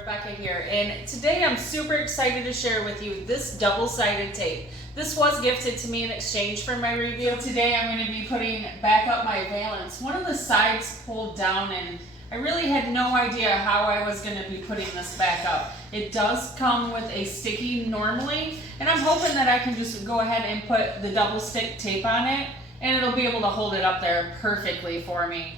Rebecca here, and today I'm super excited to share with you this double-sided tape. This was gifted to me in exchange for my review. Today I'm going to be putting back up my valance. One of the sides pulled down and I really had no idea how I was going to be putting this back up. It does come with a sticky normally, and I'm hoping that I can just go ahead and put the double stick tape on it and it'll be able to hold it up there perfectly for me.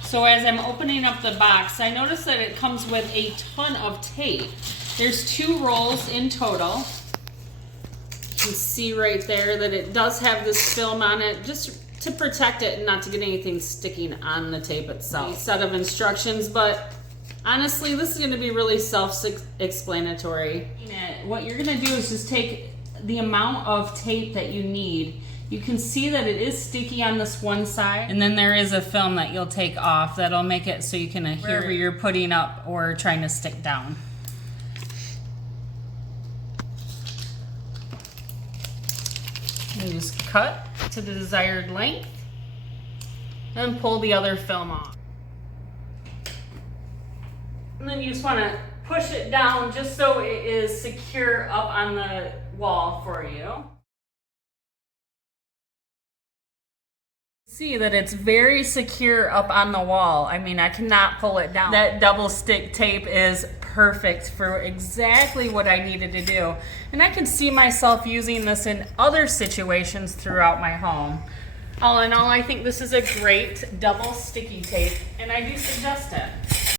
So as I'm opening up the box, I noticed that it comes with a ton of tape. There's 2 rolls in total. You can see right there that it does have this film on it just to protect it and not to get anything sticking on the tape itself. A set of instructions, but honestly, this is going to be really self-explanatory. What you're going to do is just take the amount of tape that you need. You can see that it is sticky on this one side, and then there is a film that you'll take off that'll make it so you can adhere wherever you're putting up or trying to stick down. You just cut to the desired length and pull the other film off. And then you just want to push it down just so it is secure up on the wall for you. See that it's very secure up on the wall. I mean, I cannot pull it down. That double stick tape is perfect for exactly what I needed to do. And I can see myself using this in other situations throughout my home. All in all, I think this is a great double sticky tape, and I do suggest it.